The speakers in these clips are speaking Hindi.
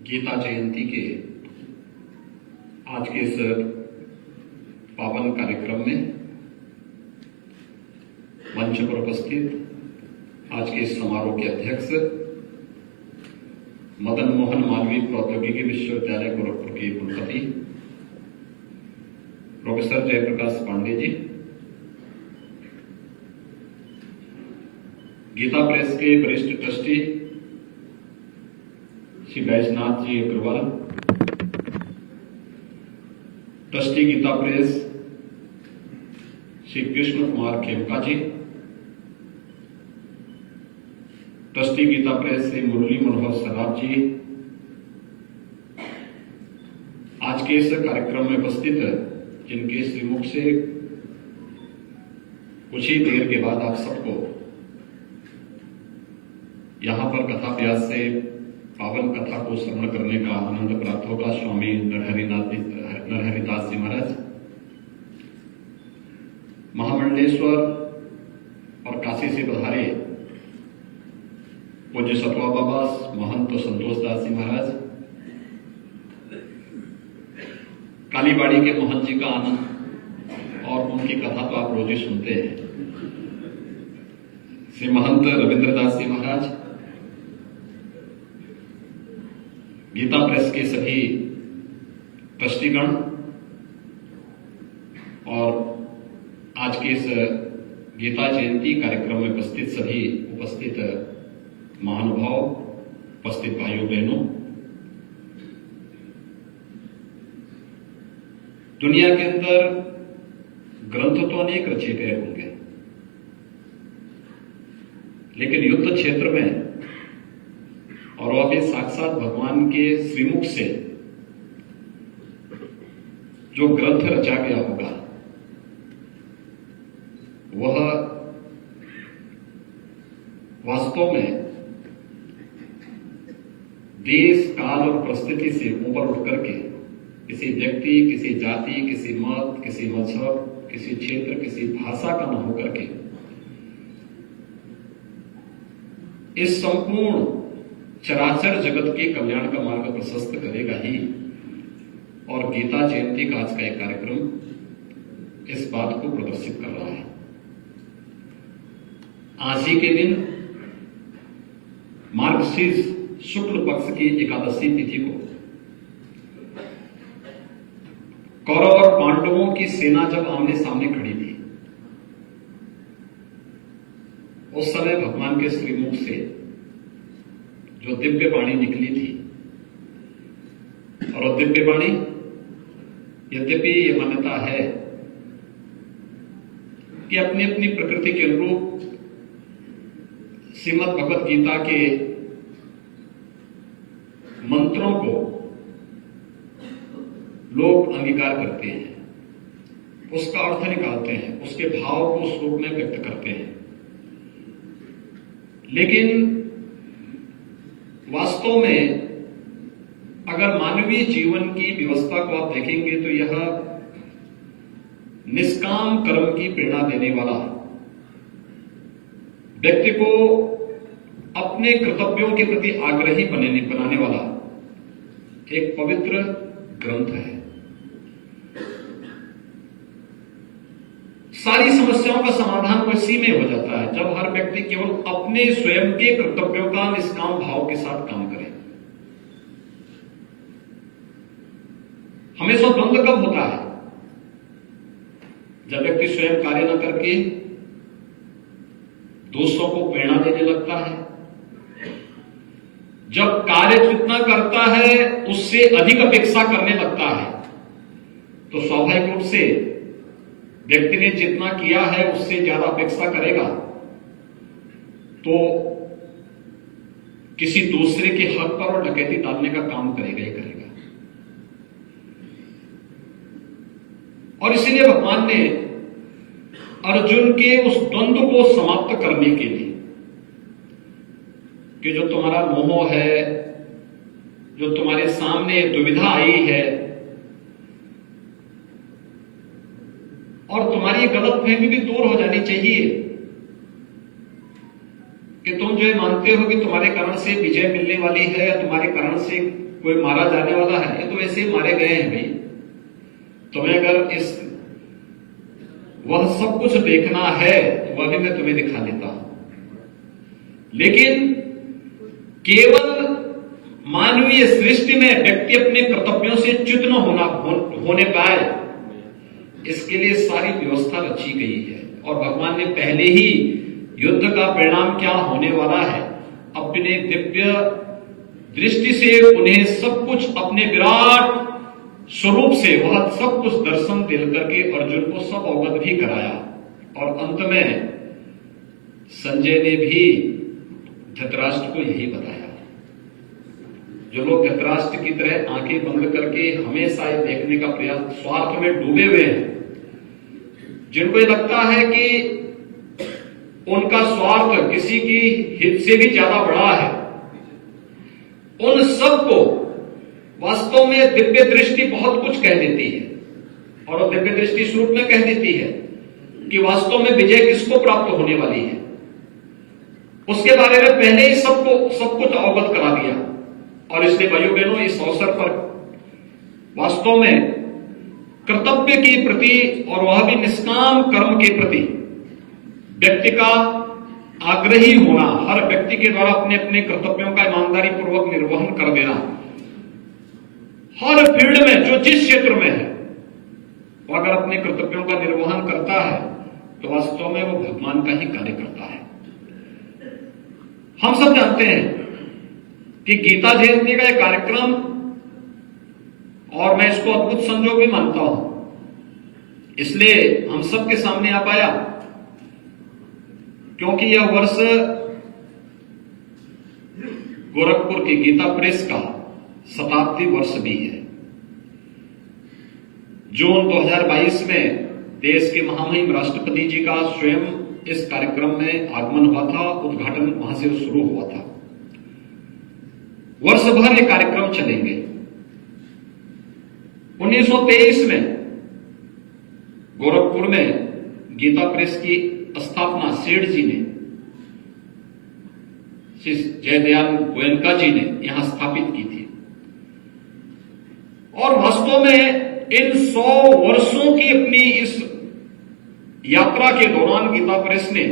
गीता जयंती के आज के इस पावन कार्यक्रम में मंच पर उपस्थित आज के इस समारोह के अध्यक्ष मदन मोहन मालवीय प्रौद्योगिकी विश्वविद्यालय गोरखपुर के कुलपति प्रोफेसर जयप्रकाश पांडे जी, गीता प्रेस के वरिष्ठ ट्रस्टी श्री बैजनाथ जी अग्रवाल, ट्रस्टी गीता प्रेस श्री कृष्ण कुमार खेमका जी, ट्रस्टी गीता प्रेस श्री मुरली मनोहर सराफ जी, आज के इस कार्यक्रम में उपस्थित जिनके श्रीमुख से कुछ ही देर के बाद आप सबको यहां पर कथा व्यास से पावन कथा को श्रवण करने का आनंद प्राप्त होगा। स्वामी नरहरिदास जी महाराज, महामंडलेश्वर और काशी से पधारे पूज्य सतवा बाबा महंत संतोष दास जी महाराज, कालीबाड़ी के मोहन जी का आनंद और उनकी कथा तो आप रोज ही सुनते हैं, श्री महंत रविंद्रदास जी महाराज, गीता प्रेस के सभी ट्रस्टीगण और आज के इस गीता जयंती कार्यक्रम में उपस्थित महानुभाव, उपस्थित भाइयों बहनों, दुनिया के अंदर ग्रंथ तो अनेक रचे गए होंगे, लेकिन युद्ध क्षेत्र में और वह भी साक्षात भगवान के श्रीमुख से जो ग्रंथ रचा गया होगा वह वास्तव में देश काल और परिस्थिति से ऊपर उठ करके किसी व्यक्ति, किसी जाति, किसी मत, किसी मजहब, किसी क्षेत्र, किसी भाषा का न होकर के इस संपूर्ण चराचर जगत के कल्याण का मार्ग प्रशस्त करेगा ही। और गीता जयंती का आज का एक कार्यक्रम इस बात को प्रदर्शित कर रहा है। आज ही के दिन मार्गशीर्ष शुक्ल पक्ष की एकादशी तिथि को कौरव और पांडवों की सेना जब आमने सामने खड़ी थी, उस समय भगवान के श्रीमुख से जो दिव्य वाणी निकली थी, और वो दिव्य वाणी, यद्यपि ये मान्यता है कि अपनी अपनी प्रकृति के अनुरूप श्रीमद् भगवत गीता के मंत्रों को लोग अंगीकार करते हैं, उसका अर्थ निकालते हैं, उसके भाव को श्लोक में व्यक्त करते हैं, लेकिन वास्तव में अगर मानवीय जीवन की व्यवस्था को आप देखेंगे तो यह निष्काम कर्म की प्रेरणा देने वाला, व्यक्ति को अपने कर्तव्यों के प्रति आग्रही बनाने वाला एक पवित्र ग्रंथ है। सारी समस्याओं का समाधान तो इसी में हो जाता है जब हर व्यक्ति केवल अपने स्वयं के कर्तव्यों का निष्काम भाव के साथ काम करे। हमेशा द्वंद्व कब होता है? जब व्यक्ति स्वयं कार्य न करके दूसरों को प्रेरणा देने लगता है, जब कार्य जितना करता है उससे अधिक अपेक्षा करने लगता है, तो स्वाभाविक रूप से व्यक्ति ने जितना किया है उससे ज्यादा अपेक्षा करेगा तो किसी दूसरे के हक पर और डकैती डालने का काम करेगा ही करेगा। और इसीलिए भगवान ने अर्जुन के उस द्वंद्व को समाप्त करने के लिए कि जो तुम्हारा मोह है, जो तुम्हारे सामने दुविधा आई है और तुम्हारी गलतफहमी भी दूर हो जानी चाहिए कि तुम जो मानते हो कि तुम्हारे कारण से विजय मिलने वाली है या तुम्हारे कारण से कोई मारा जाने वाला है, ये तो वैसे ही मारे गए हैं भाई। तुम्हें अगर इस वह सब कुछ देखना है तो वह भी मैं तुम्हें दिखा देता हूं। लेकिन केवल मानवीय सृष्टि में व्यक्ति अपने कर्तव्यों से च्युत न होने पाए, इसके लिए सारी व्यवस्था रची गई है। और भगवान ने पहले ही युद्ध का परिणाम क्या होने वाला है अपने दिव्य दृष्टि से उन्हें सब कुछ अपने विराट स्वरूप से वह सब कुछ दर्शन दे करके अर्जुन को सब अवगत भी कराया। और अंत में संजय ने भी धृतराष्ट्र को यही बताया। जो लोग धृतराष्ट्र की तरह आंखें बंद करके हमेशा ये देखने का प्रयास, स्वार्थ में डूबे हुए हैं, जिनको ये लगता है कि उनका स्वार्थ किसी की हित से भी ज्यादा बड़ा है, उन सबको वास्तव में दिव्य दृष्टि बहुत कुछ कह देती है। और वो दिव्य दृष्टि स्वरूप में कह देती है कि वास्तव में विजय किसको प्राप्त होने वाली है, उसके बारे में पहले ही सब कुछ अवगत करा दिया। और इसलिए भाइयों बहनों, इस अवसर पर वास्तव में कर्तव्य के प्रति और वह भी निष्काम कर्म के प्रति व्यक्ति का आग्रही होना, हर व्यक्ति के द्वारा अपने अपने कर्तव्यों का ईमानदारी पूर्वक निर्वहन कर देना, हर फील्ड में जो जिस क्षेत्र में है वो अगर अपने कर्तव्यों का निर्वहन करता है तो वास्तव में वो भगवान का ही कार्य करता है। हम सब जानते हैं कि गीता जयंती का एक कार्यक्रम, और मैं इसको अद्भुत संजोग भी मानता हूं, इसलिए हम सबके सामने आ पाया क्योंकि यह वर्ष गोरखपुर की गीता प्रेस का शताब्दी वर्ष भी है। जून 2022 में देश के महामहिम राष्ट्रपति जी का स्वयं इस कार्यक्रम में आगमन हुआ था, उद्घाटन वहां से शुरू हुआ था। वर्ष भर ये कार्यक्रम चलेंगे। 1923 में गोरखपुर में गीता प्रेस की स्थापना सेठ जी ने, श्री जयदयाल गोयनका जी ने यहां स्थापित की थी। और वास्तव में इन 100 वर्षों की अपनी इस यात्रा के दौरान गीता प्रेस ने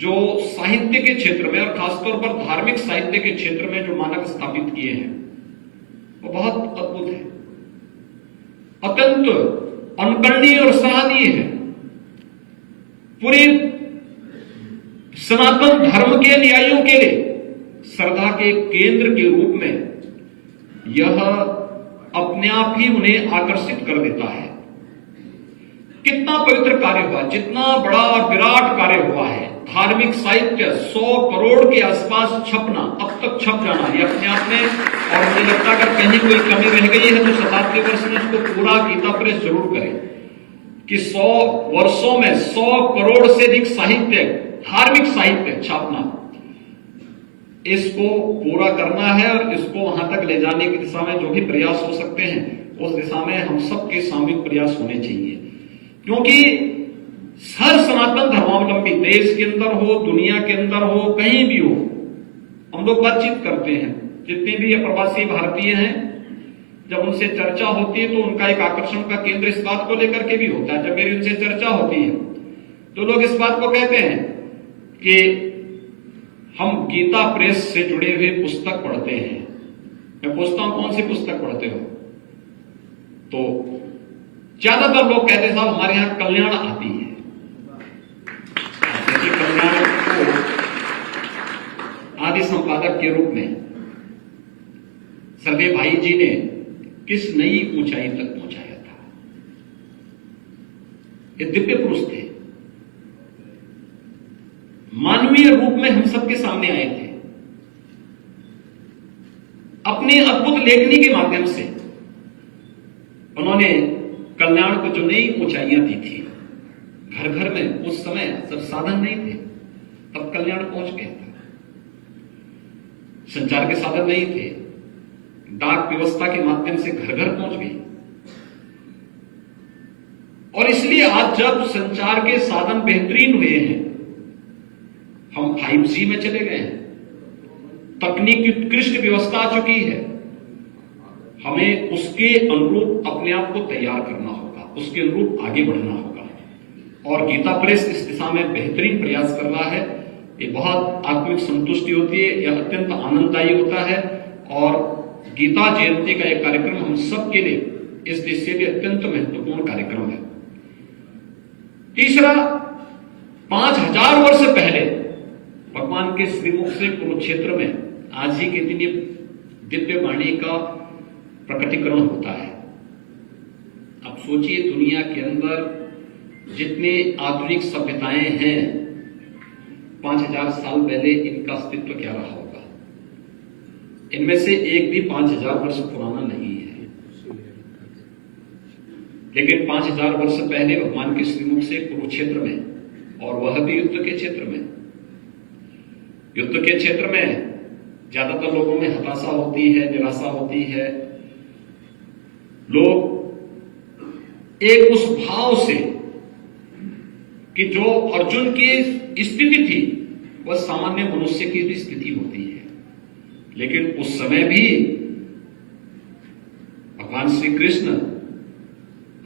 जो साहित्य के क्षेत्र में और खासतौर पर धार्मिक साहित्य के क्षेत्र में जो मानक स्थापित किए हैं वो बहुत अद्भुत है, अत्यंत अनुकरणीय और सराहनीय है। पूरी सनातन धर्म के अनुयायियों के लिए श्रद्धा के केंद्र के रूप में यह अपने आप ही उन्हें आकर्षित कर देता है। कितना पवित्र कार्य हुआ, जितना बड़ा और विराट कार्य हुआ है। धार्मिक साहित्य 100 करोड़ के आसपास छपना, अब तक छप जाना, ये अपने आप में, और मुझे लगता है अगर कहीं कोई कमी रह गई है तो शताब्दी वर्ष में इसको पूरा गीता प्रेस जरूर करे कि 100 वर्षों में 100 करोड़ से अधिक साहित्य, धार्मिक साहित्य छापना, इसको पूरा करना है। और इसको वहां तक ले जाने की दिशा में जो भी प्रयास हो सकते हैं उस दिशा में हम सबके सामूहिक प्रयास होने चाहिए। क्योंकि हर सनातन धर्मावलंबी देश के अंदर हो, दुनिया के अंदर हो, कहीं भी हो, हम लोग बातचीत करते हैं, जितने भी प्रवासी भारतीय हैं, जब उनसे चर्चा होती है तो उनका एक आकर्षण का केंद्र इस बात को लेकर के भी होता है। जब मेरी उनसे चर्चा होती है तो लोग इस बात को कहते हैं कि हम गीता प्रेस से जुड़े हुए पुस्तक पढ़ते हैं। मैं पूछता हूं कौन सी पुस्तक पढ़ते हो, तो ज्यादातर लोग कहते हैं साहब हमारे यहां कल्याण आती है। जैसे कल्याण को आदि संपादक के रूप में सर्वे भाई जी ने किस नई ऊंचाई तक पहुंचाया था। ये दिव्य पुरुष थे, मानवीय रूप में हम सबके सामने आए थे। अपने अद्भुत लेखनी के माध्यम से उन्होंने कल्याण को जो नई ऊंचाइयां दी थी, घर घर में उस समय जब साधन नहीं थे तब कल्याण पहुंच गया था। संचार के साधन नहीं थे, डाक व्यवस्था के माध्यम से घर घर पहुंच गई। और इसलिए आज जब संचार के साधन बेहतरीन हुए हैं, हम 5G में चले गए हैं, तकनीकी उत्कृष्ट व्यवस्था आ चुकी है, हमें उसके अनुरूप अपने आप को तैयार करना होगा, उसके अनुरूप आगे बढ़ना होगा। और गीता प्रेस इस दिशा में बेहतरीन प्रयास कर रहा है। ये बहुत आत्मिक संतुष्टि होती है, यह अत्यंत आनंददायी होता है। और गीता जयंती का एक कार्यक्रम हम सबके लिए इस देश से भी अत्यंत महत्वपूर्ण कार्यक्रम है। तीसरा, 5000 वर्ष पहले भगवान के श्रीमुख से कुरुक्षेत्र में आज ही के दिन ये दिव्य वाणी का प्रकटीकरण होता है। अब सोचिए, दुनिया के अंदर जितने आधुनिक सभ्यताएं हैं, 5000 साल पहले इनका अस्तित्व क्या रहा होगा? इनमें से एक भी 5000 वर्ष पुराना नहीं है। लेकिन 5000 वर्ष पहले भगवान के श्रीमुख से कुरुक्षेत्र में, और वह भी युद्ध के क्षेत्र में, युद्ध के क्षेत्र में ज्यादातर लोगों में हताशा होती है, निराशा होती है। लोग एक उस भाव से कि जो अर्जुन की स्थिति थी वह सामान्य मनुष्य की भी स्थिति होती है, लेकिन उस समय भी भगवान श्री कृष्ण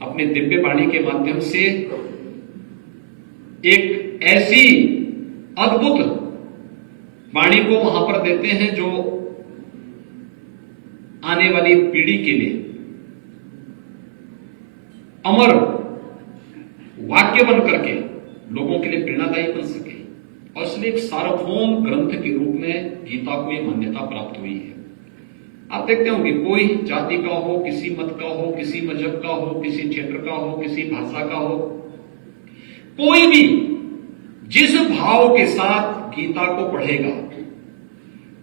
अपने दिव्य वाणी के माध्यम से एक ऐसी अद्भुत वाणी को वहां पर देते हैं जो आने वाली पीढ़ी के लिए अमर वाक्य बन करके लोगों के लिए प्रेरणादायी बन सके। और इसलिए एक सार्वभौम ग्रंथ के रूप में गीता को यह मान्यता प्राप्त हुई है। आप देखते होंगे, कोई जाति का हो, किसी मत का हो, किसी मजहब का हो, किसी क्षेत्र का हो, किसी भाषा का हो, कोई भी जिस भाव के साथ गीता को पढ़ेगा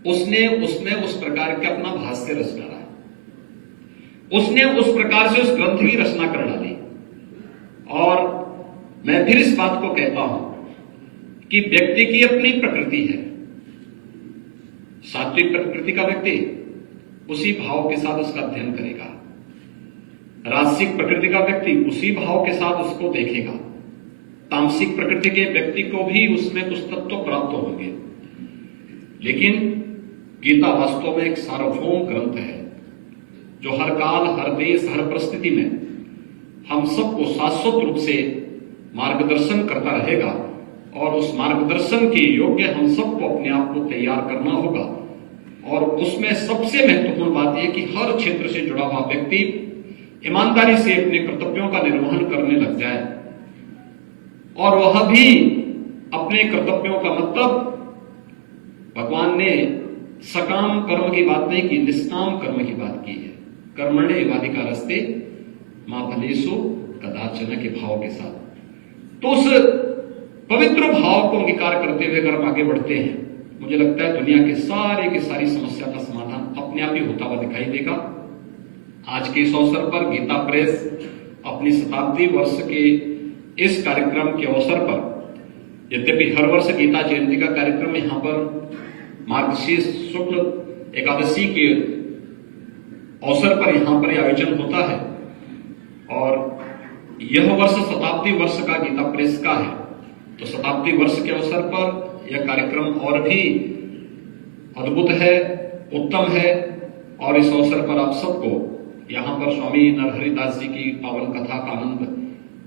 उसने उसमें उस प्रकार के अपना भाष्य रच डाला, उसने उस प्रकार से उस ग्रंथ की रचना कर डाली। और मैं फिर इस बात को कहता हूं कि व्यक्ति की अपनी प्रकृति है। सात्विक प्रकृति का व्यक्ति उसी भाव के साथ उसका अध्ययन करेगा, राजसिक प्रकृति का व्यक्ति उसी भाव के साथ उसको देखेगा, तामसिक प्रकृति के व्यक्ति को भी उसमें कुछ तत्व प्राप्त होंगे। लेकिन गीता वास्तव में एक सार्वभौम ग्रंथ है जो हर काल, हर देश, हर परिस्थिति में हम सबको शाश्वत रूप से मार्गदर्शन करता रहेगा। और उस मार्गदर्शन के योग्य हम सबको अपने आप को तैयार करना होगा। और उसमें सबसे महत्वपूर्ण बात यह कि हर क्षेत्र से जुड़ा हुआ व्यक्ति ईमानदारी से अपने कर्तव्यों का निर्वहन करने लग जाए, और वह भी अपने कर्तव्यों का मतलब, भगवान ने सकाम कर्म की बात नहीं की, निष्काम कर्म की बात की है। कर्मण्येवाधिकारस्ते मा फलेषु कदाचन के भाव के साथ। तो उस पवित्र भाव को अंगीकार करते हुए अगर हम आगे बढ़ते हैं, मुझे लगता है दुनिया के सारे की सारी समस्या का समाधान अपने आप ही होता हुआ दिखाई देगा। आज के इस अवसर पर गीता प्रेस अपनी शताब्दी वर्ष के इस कार्यक्रम के अवसर पर, यद्यपि हर वर्ष गीता जयंती का कार्यक्रम यहां पर मार्गशीर्ष शुक्ल एकादशी के अवसर पर यहां पर आयोजन होता है, और यह वर्ष शताब्दी वर्ष का गीता प्रेस का है। तो शताब्दी वर्ष के अवसर पर यह कार्यक्रम और भी अद्भुत है, उत्तम है। और इस अवसर पर आप सबको यहां पर स्वामी नरहरिदास जी की पावन कथा का आनंद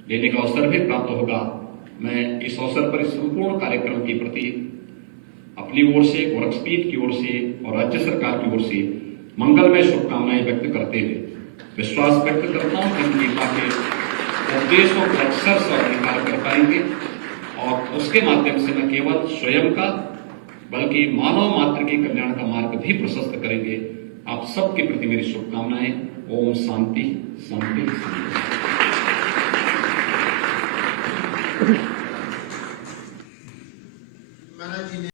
लेने का अवसर भी प्राप्त होगा। मैं इस अवसर पर इस संपूर्ण कार्यक्रम के प्रति अपनी ओर से, गोरक्षपीठ की ओर से और राज्य सरकार की ओर से मंगलमय शुभकामनाएं व्यक्त करते हुए विश्वास व्यक्त करता हूं कि गीता के उपदेशों को अक्षर से अंगीकार कर पाएंगे, और उसके माध्यम से न केवल स्वयं का बल्कि मानव मात्र के कल्याण का मार्ग भी प्रशस्त करेंगे। आप सबके प्रति मेरी शुभकामनाएं। ओम शांति शांति शांति।